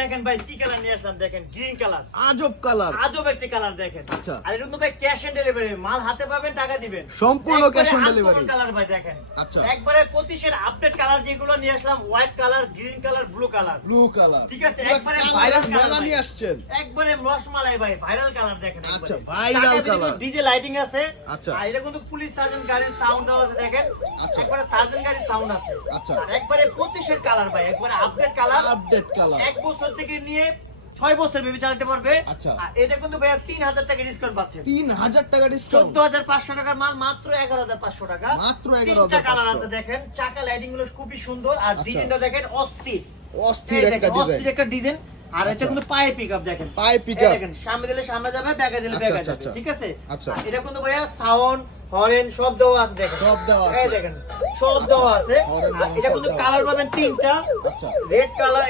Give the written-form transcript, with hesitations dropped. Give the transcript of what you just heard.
দেখেন ভাই কি কালার নিয়ে আসলাম, দেখেন গ্রিন কালার, আজব কালার, আজব একটা কালার দেখেন। আচ্ছা। আর এটা কিন্তু ভাই ক্যাশ অন ডেলিভারি, মাল হাতে পাবেন, টাকা দিবেন, সম্পূর্ণ একবারে cash on delivery। Uncommon colour ভাই দেখেন। আচ্ছা। একবারে 25-এর আপডেট কালার যেগুলো নিয়ে আসলাম, white colour, green colour, blue colour. Blue colour, ঠিক আছে, একবারে ভাইরাল কালার নিয়ে আসছেন। একবারে রসমালাই ভাই, ভাইরাল কালার দেখেন। আচ্ছা, viral color। ডিজে লাইটিং আছে। আচ্ছা। আর এটা কিন্তু পুলিশ সার্জন গাড়ির সাউন্ড আছে দেখেন। আচ্ছা। একবারে সার্জন গাড়ির সাউন্ড আছে। আচ্ছা। আর একবারে 25-এর কালার ভাই, একবারে আপডেট কালার। আপডেট কালার, 1 বছর থেকে নিয়ে 6 বছর বেবি চালাতে পারবে। আচ্ছা। আর এটা কিন্তু ভাইয়া 3000 টাকা ডিসকাউন্ট পাচ্ছেন। 3000 টাকা ডিসকাউন্ট, 14500 টাকার মাল মাত্র 11500 টাকা। মাত্র তিনটা কালার 11500। আছে দেখেন, চাকা লাইটিং গুলো খুবই সুন্দর। আর আচ্ছা। ডিজাইনটা দেখেন অস্থির, অস্থির এই একটা দেখেন, ডিজাইন। অস্থির একটা ডিজাইন। আর এটা আচ্ছা। কিন্তু পায়ে পিকআপ দেখেন, পায়ে এই পিকআপ, দেখেন, সামনে দিলে সামনে যাবে, ব্যাকে দিলে আচ্ছা, ব্যাকে আচ্ছা, যাবে, আচ্ছা। ঠিক আছে। আচ্ছা। আর এটা কিন্তু ভাইয়া সাউন্ড, হরেন সব দেওয়া আছে দেখেন, সব দেওয়া এই আছে। দেখেন সব দেওয়া আছে। হরেন আর এটা সব কিন্তু দেওয়া কালার আছে। পাবেন 3টা, আচ্ছা। Red colour,